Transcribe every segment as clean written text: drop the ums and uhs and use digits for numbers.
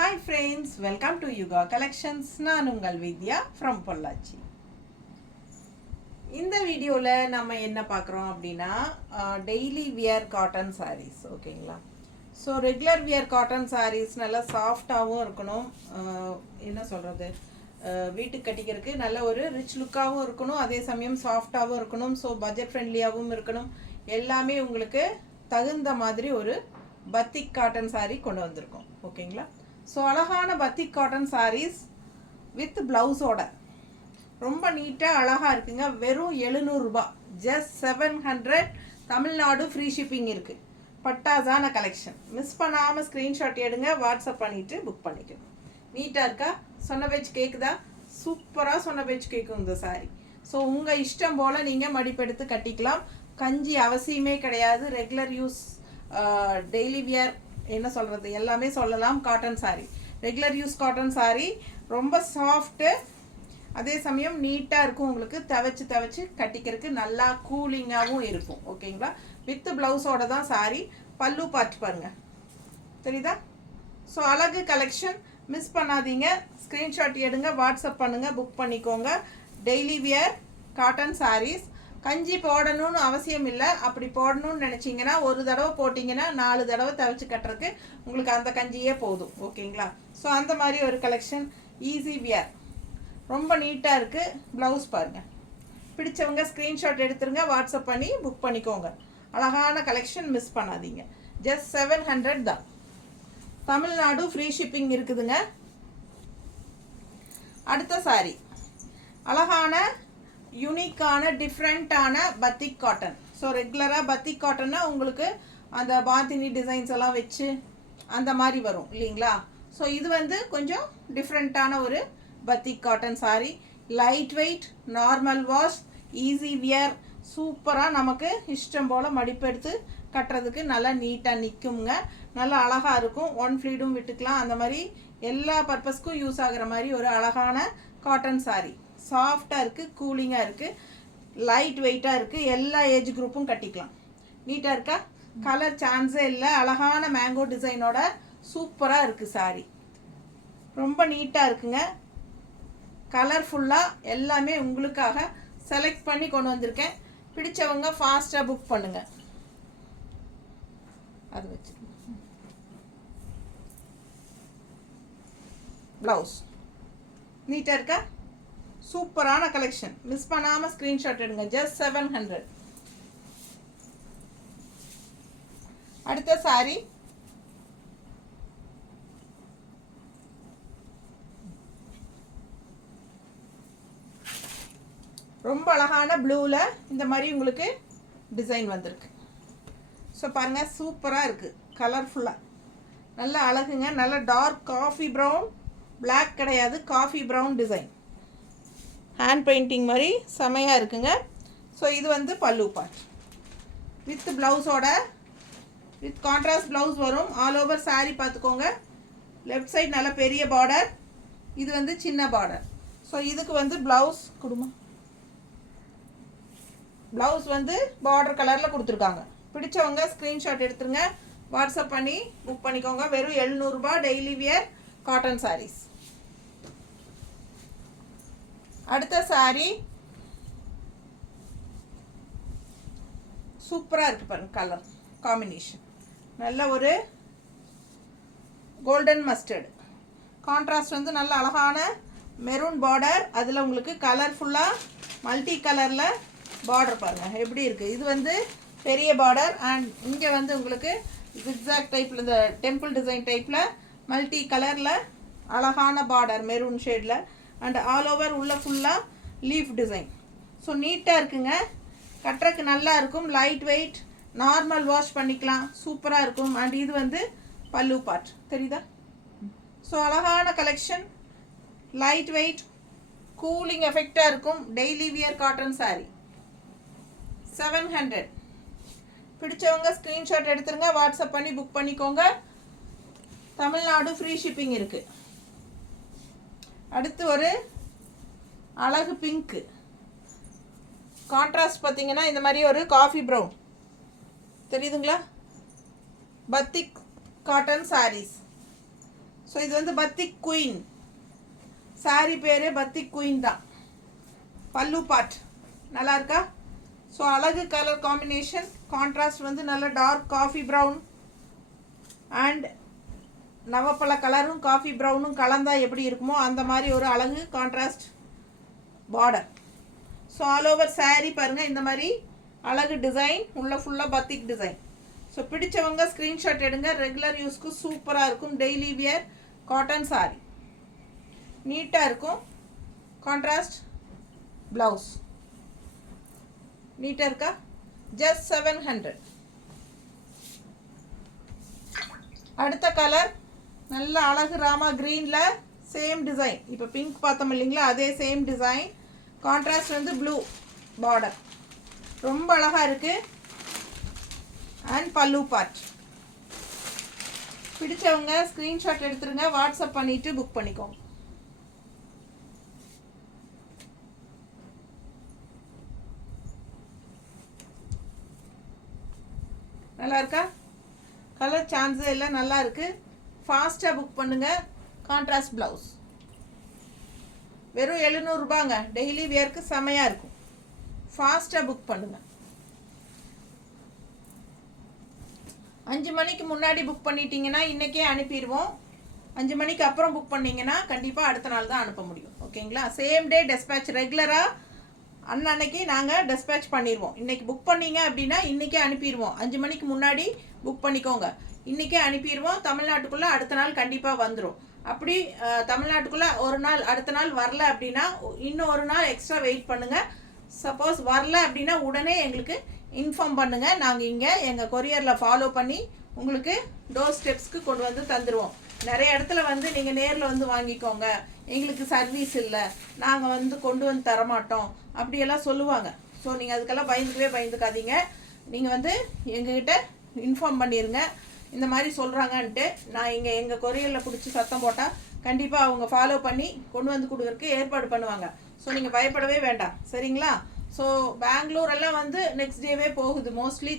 Hi friends, welcome to Yuga Collections. நான் உங்கள் வித்யா from Pollachi. இந்த வீடியோவில் நம்ம என்ன பார்க்குறோம் அப்படின்னா டெய்லி வியர் காட்டன் சாரீஸ் ஓகேங்களா. So regular wear cotton sarees நல்லா சாஃப்டாகவும் இருக்கணும், என்ன சொல்கிறது, வீட்டுக்கு கட்டிக்கிறதுக்கு நல்ல ஒரு ரிச் லுக்காகவும் இருக்கணும், அதே சமயம் சாஃப்டாகவும் இருக்கணும், ஸோ பட்ஜெட் ஃப்ரெண்ட்லியாகவும் இருக்கணும். எல்லாமே உங்களுக்கு தகுந்த மாதிரி ஒரு பத்திக் காட்டன் சாரீ கொண்டு வந்திருக்கோம் ஓகேங்களா. ஸோ அழகான பத்திக் காட்டன் சாரீஸ் வித் ப்ளவுஸோட ரொம்ப நீட்டாக அழகாக இருக்குங்க. வெறும் 700 ரூபா, ஜஸ்ட் 700. தமிழ்நாடு ஃப்ரீ ஷிப்பிங் இருக்குது. பட்டாசான கலெக்ஷன். மிஸ் பண்ணாமல் ஸ்க்ரீன்ஷாட் எடுங்க, வாட்ஸ்அப் பண்ணிவிட்டு புக் பண்ணிக்கணும். நீட்டாக இருக்கா? சொன்ன பேச்சு கேட்குதா? சூப்பராக சொன்ன பேச்சு கேட்கும் இந்த சாரீ. ஸோ உங்கள் இஷ்டம் போல் நீங்கள் மடிப்பெடுத்து கட்டிக்கலாம். கஞ்சி அவசியமே கிடையாது. ரெகுலர் யூஸ், டெய்லி வியர், என்ன சொல்கிறது, எல்லாமே சொல்லலாம். Cotton sari, regular use cotton sari, ரொம்ப சாஃப்ட்டு, அதே சமயம் நீட்டாக இருக்கும். உங்களுக்கு துவைச்சி கட்டிக்கிறதுக்கு நல்லா கூலிங்காகவும் இருக்கும் ஓகேங்களா. வித் ப்ளவுஸோட தான் சாரீ. பல்லு பார்த்து பாருங்கள், தெரியுதா? ஸோ அழகு கலெக்ஷன், மிஸ் பண்ணாதீங்க. ஸ்க்ரீன்ஷாட் எடுங்க, வாட்ஸ்அப் பண்ணுங்கள், புக் பண்ணிக்கோங்க. Daily wear cotton sarees. கஞ்சி போடணும்னு அவசியம் இல்லை. அப்படி போடணும்னு நினச்சிங்கன்னா ஒரு தடவை போட்டிங்கன்னா 4 தடவை துவைச்சி கட்டுறதுக்கு உங்களுக்கு அந்த கஞ்சியே போதும் ஓகேங்களா. ஸோ அந்த மாதிரி ஒரு கலெக்ஷன். ஈஸி வியர், ரொம்ப நீட்டாக இருக்குது. ப்ளவுஸ் பாருங்கள். பிடிச்சவங்க ஸ்க்ரீன்ஷாட் எடுத்துருங்க, வாட்ஸ்அப் பண்ணி புக் பண்ணிக்கோங்க. அழகான கலெக்ஷன், மிஸ் பண்ணாதீங்க. ஜஸ்ட் 700 தான். தமிழ்நாடு ஃப்ரீ ஷிப்பிங் இருக்குதுங்க. அடுத்த சாரி அழகான யூனிக்கான டிஃப்ரெண்ட்டான பத்திக் காட்டன். ஸோ ரெகுலராக பத்திக் காட்டன்னா உங்களுக்கு அந்த பாந்தினி டிசைன்ஸ் எல்லாம் வச்சு அந்த மாதிரி வரும் இல்லைங்களா. ஸோ இது வந்து கொஞ்சம் டிஃப்ரெண்ட்டான ஒரு பத்திக் cotton sari. Light weight, normal wash, easy wear, சூப்பராக நமக்கு இஷ்டம் போல் மடிப்பெடுத்து கட்டுறதுக்கு நல்லா நீட்டாக நிற்குங்க. நல்லா அழகாக இருக்கும். ஒன் ஃப்ளீடும் விட்டுக்கலாம். அந்த மாதிரி எல்லா பர்பஸ்க்கும் யூஸ் ஆகிற மாதிரி ஒரு அழகான காட்டன் சாரீ. சாஃப்டாக இருக்குது, கூலிங்காக இருக்குது, லைட் வெயிட்டாக இருக்குது. எல்லா ஏஜ் குரூப்பும் கட்டிக்கலாம். நீட்டாக இருக்கா? கலர் சான்ஸே இல்லை. அழகான மேங்கோ டிசைனோட சூப்பராக இருக்குது சாரீ. ரொம்ப நீட்டாக இருக்குங்க. கலர்ஃபுல்லாக எல்லாமே உங்களுக்காக செலக்ட் பண்ணி கொண்டு வந்திருக்கேன். பிடிச்சவங்க ஃபாஸ்ட்டாக புக் பண்ணுங்கள். அது வச்சு ப்ளவுஸ் நீட்டாக இருக்கா? சூப்பரான கலெக்ஷன், மிஸ் பண்ணாமல் ஸ்க்ரீன்ஷாட் எடுங்க. ஜஸ்ட் 700. அடுத்த சாரி ரொம்ப அழகான ப்ளூவில் இந்த மாதிரி உங்களுக்கு டிசைன் வந்திருக்கு. ஸோ பாருங்கள், சூப்பராக இருக்குது, கலர்ஃபுல்லாக, நல்லா அழகுங்க. நல்லா டார்க் காஃபி ப்ரௌன், பிளாக் கிடையாது, coffee brown design, hand painting மாதிரி செமையாக இருக்குங்க. ஸோ இது வந்து பல்லு பார்ட் வித் ப்ளவுஸோட, வித் கான்ட்ராஸ்ட் ப்ளவுஸ் வரும். ஆல் ஓவர் சாரீ பார்த்துக்கோங்க. லெஃப்ட் சைட் நல்ல பெரிய பார்டர், இது வந்து சின்ன பார்டர். ஸோ இதுக்கு வந்து ப்ளவுஸ் கொடுமா, ப்ளவுஸ் வந்து பார்டர் கலரில் கொடுத்துருக்காங்க. பிடிச்சவங்க ஸ்க்ரீன்ஷாட் எடுத்துருங்க, வாட்ஸ்அப் பண்ணி புக் பண்ணிக்கோங்க. வெறும் 700 ரூபா. Daily wear cotton sarees. அடுத்த சாரீ சூப்பராக இருக்குது பாருங்க. கலர் காம்பினேஷன் நல்ல ஒரு கோல்டன் மஸ்டர்டு. கான்ட்ராஸ்ட் வந்து நல்ல அழகான மெரூன் பார்டர். அதில் உங்களுக்கு கலர்ஃபுல்லாக மல்டி கலரில் பார்டர் பாருங்கள் எப்படி இருக்குது. இது வந்து பெரிய பார்டர். அண்ட் இங்கே வந்து உங்களுக்கு ஜிக்ஸாக் டைப்பில், இந்த டெம்பிள் டிசைன் டைப்பில் மல்டி கலரில் அழகான பார்டர் மெரூன் ஷேடில். அண்ட் ஆல் ஓவர் உள்ள ஃபுல்லாக லீஃப் டிசைன். ஸோ நீட்டாக இருக்குங்க, கட்டுறதுக்கு நல்லா இருக்கும். லைட் வெயிட், நார்மல் வாஷ் பண்ணிக்கலாம், சூப்பராக இருக்கும். அண்ட் இது வந்து பல்லு பார்ட், தெரியுதா? ஸோ அழகான கலெக்ஷன், லைட் வெயிட், கூலிங் எஃபெக்டாக இருக்கும். Daily wear cotton sari 700. பிடிச்சவங்க ஸ்க்ரீன்ஷாட் எடுத்துருங்க, வாட்ஸ்அப் பண்ணி புக் பண்ணிக்கோங்க. தமிழ்நாடு ஃப்ரீ ஷிப்பிங் இருக்குது. அடுத்து ஒரு அழகு பிங்க்கு கான்ட்ராஸ்ட் பார்த்தீங்கன்னா இந்த மாதிரி ஒரு காஃபி ப்ரௌன் தெரியுதுங்களா. பத்திக் காட்டன் சாரீஸ் ஸோ இது வந்து பத்திக் குயின், சாரி பேர் பத்திக் குயின் தான். பல்லு பார்ட் நல்லா இருக்கா? ஸோ அழகு கலர் காம்பினேஷன். கான்ட்ராஸ்ட் வந்து நல்ல டார்க் காஃபி ப்ரௌன் அண்ட் நவப்பழ கலரும் காஃபி ப்ரௌனும் கலந்தால் எப்படி இருக்குமோ அந்த மாதிரி ஒரு அழகு contrast border. So all over sari பாருங்கள் இந்த மாதிரி அழகு டிசைன், உள்ள ஃபுல்லாக பத்திக் டிசைன். ஸோ பிடிச்சவங்க ஸ்க்ரீன்ஷாட் எடுங்க. ரெகுலர் யூஸ்க்கு சூப்பராக இருக்கும். டெய்லி வியர் காட்டன் சாரீ, நீட்டாக இருக்கும். கான்ட்ராஸ்ட் ப்ளவுஸ் நீட்டாக இருக்கா? ஜஸ்ட் 700. அடுத்த கலர் நல்ல அழகு ராமா க்ரீனில் சேம் டிசைன். இப்போ பிங்க் பார்த்தோம் இல்லைங்களா, அதே சேம் டிசைன். கான்ட்ராஸ்ட் வந்து ப்ளூ பார்டர், ரொம்ப அழகாக இருக்குது. அண்ட் பல்லு பார்ட். பிடிச்சவங்க ஸ்க்ரீன்ஷாட் எடுத்துருங்க, வாட்ஸ்அப் பண்ணிவிட்டு புக் பண்ணிக்கோங்க. நல்லா இருக்கா? கலர் சான்ஸே இல்லை, நல்லா இருக்குது. ஃபாஸ்ட்டாக புக் பண்ணுங்கள். கான்ட்ராஸ்ட் ப்ளவுஸ் வெறும் 700 ரூபாங்க. டெய்லி வியருக்கு செமையாக இருக்கும். ஃபாஸ்ட்டாக புக் பண்ணுங்கள். 5 மணிக்கு முன்னாடி புக் பண்ணிட்டீங்கன்னா இன்றைக்கே அனுப்பிடுவோம். 5 மணிக்கு அப்புறம் புக் பண்ணிங்கன்னா கண்டிப்பாக அடுத்த நாள் தான் அனுப்ப முடியும். ஓகேங்களா? Same day dispatch. ரெகுலராக அன்னைக்கு நாங்கள் டெஸ்பேச் பண்ணிடுவோம். இன்றைக்கி புக் பண்ணிங்க அப்படின்னா இன்றைக்கே அனுப்பிடுவோம். 5 மணிக்கு முன்னாடி புக் பண்ணிக்கோங்க, இன்றைக்கே அனுப்பிடுவோம். தமிழ்நாட்டுக்குள்ளே அடுத்த நாள் கண்டிப்பாக வந்துடும். அப்படி தமிழ்நாட்டுக்குள்ளே ஒரு நாள் அடுத்த நாள் வரல அப்படின்னா இன்னும் ஒரு நாள் எக்ஸ்ட்ரா வெயிட் பண்ணுங்கள். சப்போஸ் வரல அப்படின்னா உடனே எங்களுக்கு இன்ஃபார்ம் பண்ணுங்கள். நாங்கள் இங்கே எங்கள் கொரியரில் ஃபாலோ பண்ணி உங்களுக்கு டோர் ஸ்டெப்ஸ்க்கு கொண்டு வந்து தந்துடுவோம். நிறைய இடத்துல வந்து நீங்கள் நேரில் வந்து வாங்கிக்கோங்க, எங்களுக்கு சர்வீஸ் இல்லை, நாங்கள் வந்து கொண்டு வந்து தரமாட்டோம் அப்படியெல்லாம் சொல்லுவாங்க. ஸோ நீங்கள் அதுக்கெல்லாம் பயந்துக்காதீங்க. நீங்கள் வந்து எங்ககிட்ட இன்ஃபார்ம் பண்ணிடுங்க இந்த மாதிரி சொல்கிறாங்கன்ட்டு. நான் இங்கே எங்கள் கொரியரில் பிடிச்சி சத்தம் போட்டால் கண்டிப்பாக அவங்க ஃபாலோ பண்ணி கொண்டு வந்து கொடுக்குறதுக்கு ஏற்பாடு பண்ணுவாங்க. ஸோ நீங்கள் பயப்படவே வேண்டாம், சரிங்களா? ஸோ பெங்களூர் எல்லாம் வந்து நெக்ஸ்ட் டேவே போகுது. மோஸ்ட்லி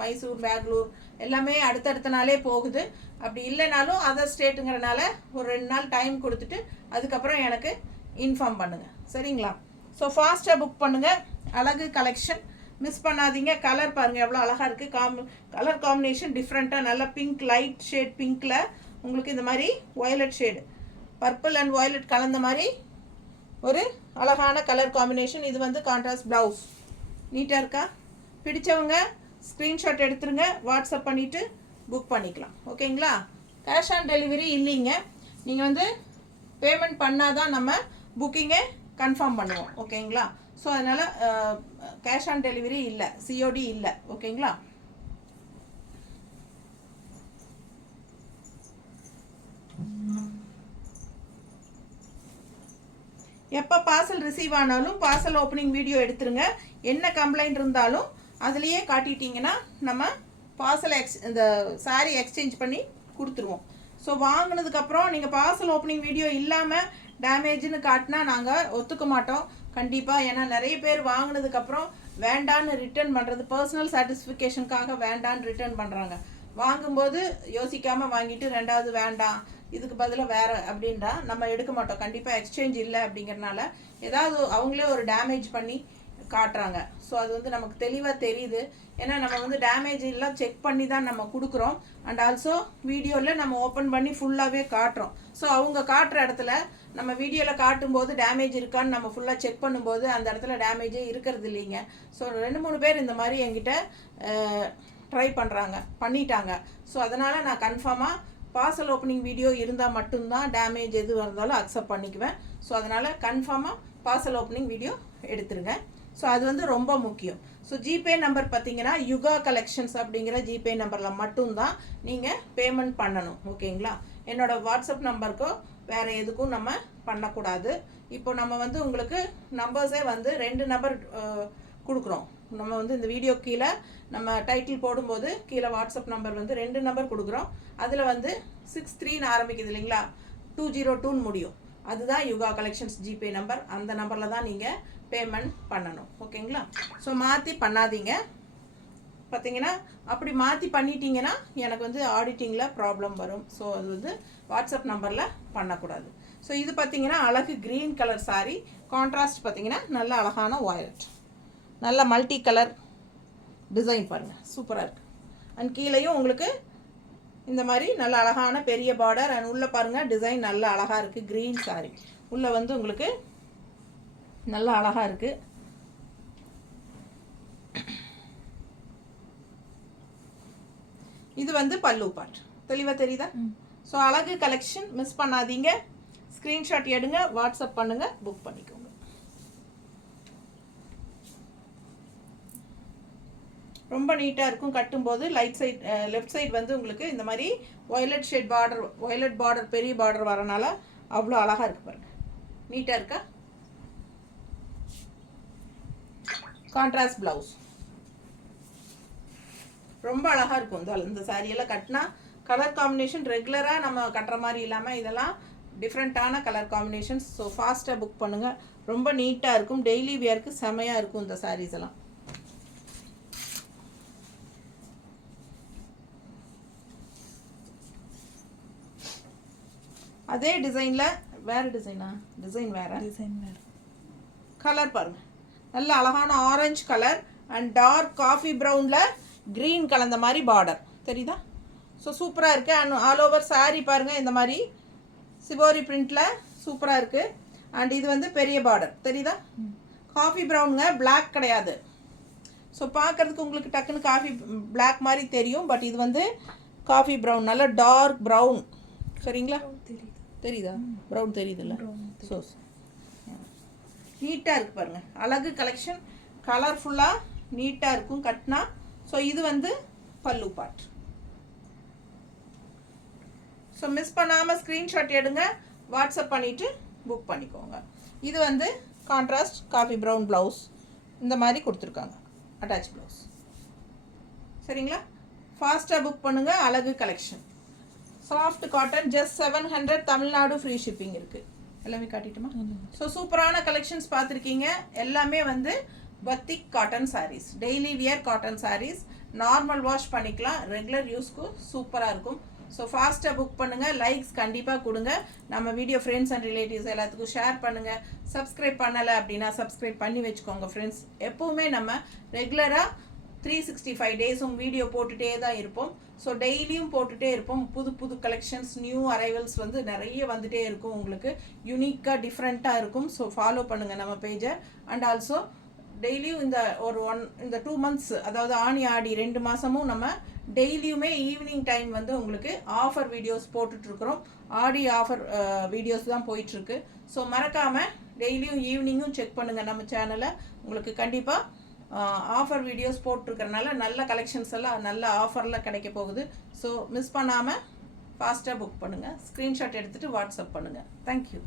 மைசூர், பெங்களூர் எல்லாமே அடுத்தடுத்த நாளே போகுது. அப்படி இல்லைனாலும் அதர் ஸ்டேட்டுங்கிறனால ஒரு 2 நாள் டைம் கொடுத்துட்டு அதுக்கப்புறம் எனக்கு இன்ஃபார்ம் பண்ணுங்கள், சரிங்களா? ஸோ ஃபாஸ்ட்டாக புக் பண்ணுங்கள். அழகு கலெக்ஷன் மிஸ் பண்ணாதீங்க. கலர் பாருங்கள் எவ்வளோ அழகாக இருக்குது. கலர் காம்பினேஷன் டிஃப்ரெண்ட்டாக நல்ல பிங்க், லைட் ஷேட் பிங்க்கில் உங்களுக்கு இந்த மாதிரி violet shade, purple and violet கலந்த மாதிரி ஒரு அழகான கலர் காம்பினேஷன். இது வந்து கான்ட்ராஸ்ட் ப்ளவுஸ். நீட்டாக இருக்கா? பிடிச்சவங்க ஸ்க்ரீன்ஷாட் எடுத்துருங்க, வாட்ஸ்அப் பண்ணிவிட்டு புக் பண்ணிக்கலாம். ஓகேங்களா? கேஷ் ஆன் டெலிவரி இல்லைங்க. நீங்கள் வந்து பேமெண்ட் பண்ணால் தான் நம்ம புக்கிங்கை கன்ஃபார்ம் பண்ணுவோம். ஓகேங்களா? ஸோ அதனால் கேஷ் ஆன் டெலிவரி இல்லை, சிஓடி இல்லை. ஓகேங்களா? எப்போ பார்சல் ரிசீவ் ஆனாலும் பார்சல் ஓப்பனிங் வீடியோ எடுத்துருங்க. என்ன கம்ப்ளைண்ட் இருந்தாலும் அதுலேயே காட்டிட்டிங்கன்னா நம்ம பார்சல் இந்த சாரீ எக்ஸ்சேஞ்ச் பண்ணி கொடுத்துருவோம். ஸோ வாங்கினதுக்கப்புறம் நீங்கள் பார்சல் ஓப்பனிங் வீடியோ இல்லாமல் டேமேஜ்னு காட்டினா நாங்கள் ஒத்துக்க மாட்டோம் கண்டிப்பாக. ஏன்னா நிறைய பேர் வாங்கினதுக்கப்புறம் வேண்டான்னு ரிட்டர்ன் பண்ணுறது, பர்சனல் சாட்டிஸ்ஃபிகேஷனுக்காக வேண்டான்னு ரிட்டர்ன் பண்ணுறாங்க. வாங்கும்போது யோசிக்காமல் வாங்கிட்டு ரெண்டாவது வேண்டாம் இதுக்கு பதிலாக வேறு அப்படின்றா நம்ம எடுக்க மாட்டோம். கண்டிப்பாக எக்ஸ்சேஞ்ச் இல்லை அப்படிங்கிறனால ஏதாவது அவங்களே ஒரு டேமேஜ் பண்ணி காட்டுறாங்க. ஸோ அது வந்து நமக்கு தெளிவாக தெரியுது. ஏன்னா நம்ம வந்து டேமேஜ் எல்லாம் செக் பண்ணி தான் நம்ம கொடுக்குறோம். அண்ட் ஆல்சோ வீடியோவில் நம்ம ஓப்பன் பண்ணி ஃபுல்லாகவே காட்டுறோம். ஸோ அவங்க காட்டுற இடத்துல நம்ம வீடியோவில் காட்டும்போது டேமேஜ் இருக்கான்னு நம்ம ஃபுல்லாக செக் பண்ணும்போது அந்த இடத்துல டேமேஜே இருக்கிறது இல்லைங்க. ஸோ 2-3 பேர் இந்த மாதிரி என்கிட்ட ட்ரை பண்ணிட்டாங்க. ஸோ அதனால் நான் கன்ஃபார்மாக பார்சல் ஓப்பனிங் வீடியோ இருந்தால் மட்டும்தான் டேமேஜ் எது இருந்தாலும் அக்செப்ட் பண்ணிக்குவேன். ஸோ அதனால் கன்ஃபார்மாக பார்சல் ஓப்பனிங் வீடியோ எடுத்துருங்க. ஸோ அது வந்து ரொம்ப முக்கியம். ஸோ ஜிபே நம்பர் பார்த்தீங்கன்னா யுகா கலெக்ஷன்ஸ் அப்படிங்கிற ஜிபே நம்பரில் மட்டும்தான் நீங்கள் பேமெண்ட் பண்ணணும். ஓகேங்களா? என்னோடய வாட்ஸ்அப் நம்பருக்கோ வேறு எதுக்கும் நம்ம பண்ணக்கூடாது. இப்போ நம்ம வந்து உங்களுக்கு நம்பர்ஸே வந்து 2 நம்பர் கொடுக்குறோம். நம்ம வந்து இந்த வீடியோ கீழே நம்ம டைட்டில் போடும்போது கீழே வாட்ஸ்அப் நம்பர் வந்து 2 நம்பர் கொடுக்குறோம். அதில் வந்து 63 ஆரம்பிக்குது இல்லைங்களா, 202 முடியும். அதுதான் யுகா கலெக்ஷன்ஸ் ஜிபே நம்பர். அந்த நம்பரில் தான் நீங்கள் பேமெண்ட் பண்ணணும். ஓகேங்களா? ஸோ மாற்றி பண்ணாதீங்க. பார்த்தீங்கன்னா அப்படி மாற்றி பண்ணிட்டீங்கன்னா எனக்கு வந்து ஆடிட்டிங்கில் ப்ராப்ளம் வரும். ஸோ அது வந்து வாட்ஸ்அப் நம்பரில் பண்ணக்கூடாது. ஸோ இது பார்த்தீங்கன்னா அழகு க்ரீன் கலர் saree. கான்ட்ராஸ்ட் பார்த்தீங்கன்னா நல்ல அழகான வயலட், நல்ல மல்டி கலர் டிசைன் பாருங்கள், சூப்பராக இருக்குது. அண்ட் கீழேயும் உங்களுக்கு இந்த மாதிரி நல்ல அழகான பெரிய பார்டர். அண்ட் உள்ளே பாருங்கள் டிசைன் நல்ல அழகாக இருக்குது. க்ரீன் saree உள்ளே வந்து உங்களுக்கு நல்ல அழகாக இருக்குது. இது வந்து பல்லு பார்ட். தெளிவாக தெரியுதா? ஸோ அழகு கலெக்ஷன் மிஸ் பண்ணாதீங்க. ஸ்க்ரீன்ஷாட் எடுங்க, வாட்ஸ்அப் பண்ணுங்கள், புக் பண்ணிக்கோங்க. ரொம்ப நீட்டாக இருக்கும் கட்டும்போது. லைட் சைட் லெஃப்ட் சைடு வந்து உங்களுக்கு இந்த மாதிரி violet shade border, violet border பெரிய பார்டர் வரனால அவ்வளோ அழகாக இருக்குது பாருங்கள். நீட்டாக இருக்கா? கான்ட்ராஸ்ட் ப்ளவுஸ் ரொம்ப அழகாக இருக்கும். இந்த சாரியெல்லாம் கட்டினா கலர் காம்பினேஷன் ரெகுலராக நம்ம கட்டுற மாதிரி இல்லாமல் இதெல்லாம் டிஃப்ரெண்ட்டான கலர் காம்பினேஷன்ஸ். ஸோ ஃபாஸ்ட்டாக புக் பண்ணுங்கள். ரொம்ப நீட்டாக இருக்கும். டெய்லி வியருக்கு செமையாக இருக்கும் இந்த சாரீஸ் எல்லாம். அதே டிசைனில் வேறு டிசைன் வேறு கலர் பாருங்கள். நல்ல அழகான orange colour and dark coffee ப்ரௌனில் க்ரீன் கலந்த மாதிரி பார்டர் தெரியுதா? ஸோ சூப்பராக இருக்குது. அண்ட் ஆல் ஓவர் saree பாருங்கள் இந்த மாதிரி சிவோரி பிரிண்டில் சூப்பராக இருக்குது. அண்ட் இது வந்து பெரிய பார்டர் தெரியுதா? காஃபி ப்ரௌனுங்க, பிளாக் கிடையாது. ஸோ பார்க்குறதுக்கு உங்களுக்கு டக்குன்னு காஃபி பிளாக் மாதிரி தெரியும். பட் இது வந்து காஃபி ப்ரௌன், நல்ல டார்க் ப்ரௌன். சரிங்களா? தெரியுதா? ப்ரௌன் தெரியுதுல்ல? ஸோ நீட்டாக இருக்குது பாருங்கள். அழகு கலெக்ஷன் கலர்ஃபுல்லாக நீட்டாக இருக்கும் கட்டினா. ஸோ இது வந்து பல்லு பார்ட். ஸோ மிஸ் பண்ணாமல் ஸ்க்ரீன்ஷாட் எடுங்க, வாட்ஸ்அப் பண்ணிவிட்டு புக் பண்ணிக்கோங்க. இது வந்து கான்ட்ராஸ்ட் காஃபி ப்ரௌன் ப்ளவுஸ் இந்த மாதிரி கொடுத்துருக்காங்க, அட்டாச் ப்ளவுஸ். சரிங்களா? ஃபாஸ்ட்டாக புக் பண்ணுங்கள். அழகு collection soft cotton, just 700, Tamil Nadu free shipping இருக்குது. எல்லாமே காட்டிட்டுமா? ஸோ சூப்பரான கலெக்ஷன்ஸ் பார்த்துருக்கீங்க. எல்லாமே வந்து பத்திக் cotton saris, daily wear cotton saris. Normal wash பண்ணிக்கலாம், ரெகுலர் யூஸ்க்கு சூப்பராக இருக்கும். ஸோ ஃபாஸ்ட்டாக புக் பண்ணுங்கள். லைக்ஸ் கண்டிப்பாக கொடுங்க. நம்ம வீடியோ ஃப்ரெண்ட்ஸ் அண்ட் ரிலேட்டிவ்ஸ் எல்லாத்துக்கும் ஷேர் பண்ணுங்கள். சப்ஸ்கிரைப் பண்ணலை அப்படின்னா சப்ஸ்கிரைப் பண்ணி வச்சுக்கோங்க ஃப்ரெண்ட்ஸ். எப்போவுமே நம்ம ரெகுலராக 365 டேஸும் வீடியோ போட்டுகிட்டே தான் இருப்போம். ஸோ டெய்லியும் போட்டுகிட்டே இருப்போம். புது புது கலெக்ஷன்ஸ், நியூ அரைவல்ஸ் வந்து நிறைய வந்துகிட்டே இருக்கும். உங்களுக்கு யூனிக்காக டிஃப்ரெண்ட்டாக இருக்கும். ஸோ ஃபாலோ பண்ணுங்கள் நம்ம பேஜை. அண்ட் ஆல்சோ டெய்லியும் இந்த 2 months, அதாவது ஆனி ஆடி 2 மாதமும் நம்ம டெய்லியுமே ஈவினிங் டைம் வந்து உங்களுக்கு ஆஃபர் வீடியோஸ் போட்டுட்ருக்குறோம். ஆடி ஆஃபர் வீடியோஸ் தான் போயிட்டுருக்கு. ஸோ மறக்காமல் டெய்லியும் ஈவினிங்கும் செக் பண்ணுங்கள் நம்ம சேனலை. உங்களுக்கு கண்டிப்பாக ஆஃபர் வீடியோஸ் போட்டிருக்கறனால நல்ல கலெக்ஷன்ஸ் எல்லாம் நல்ல ஆஃபரில் கிடைக்க போகுது. ஸோ மிஸ் பண்ணாமல் ஃபாஸ்ட்டாக புக் பண்ணுங்கள். ஸ்க்ரீன்ஷாட் எடுத்துகிட்டு வாட்ஸ்அப் பண்ணுங்கள். தேங்க்யூ.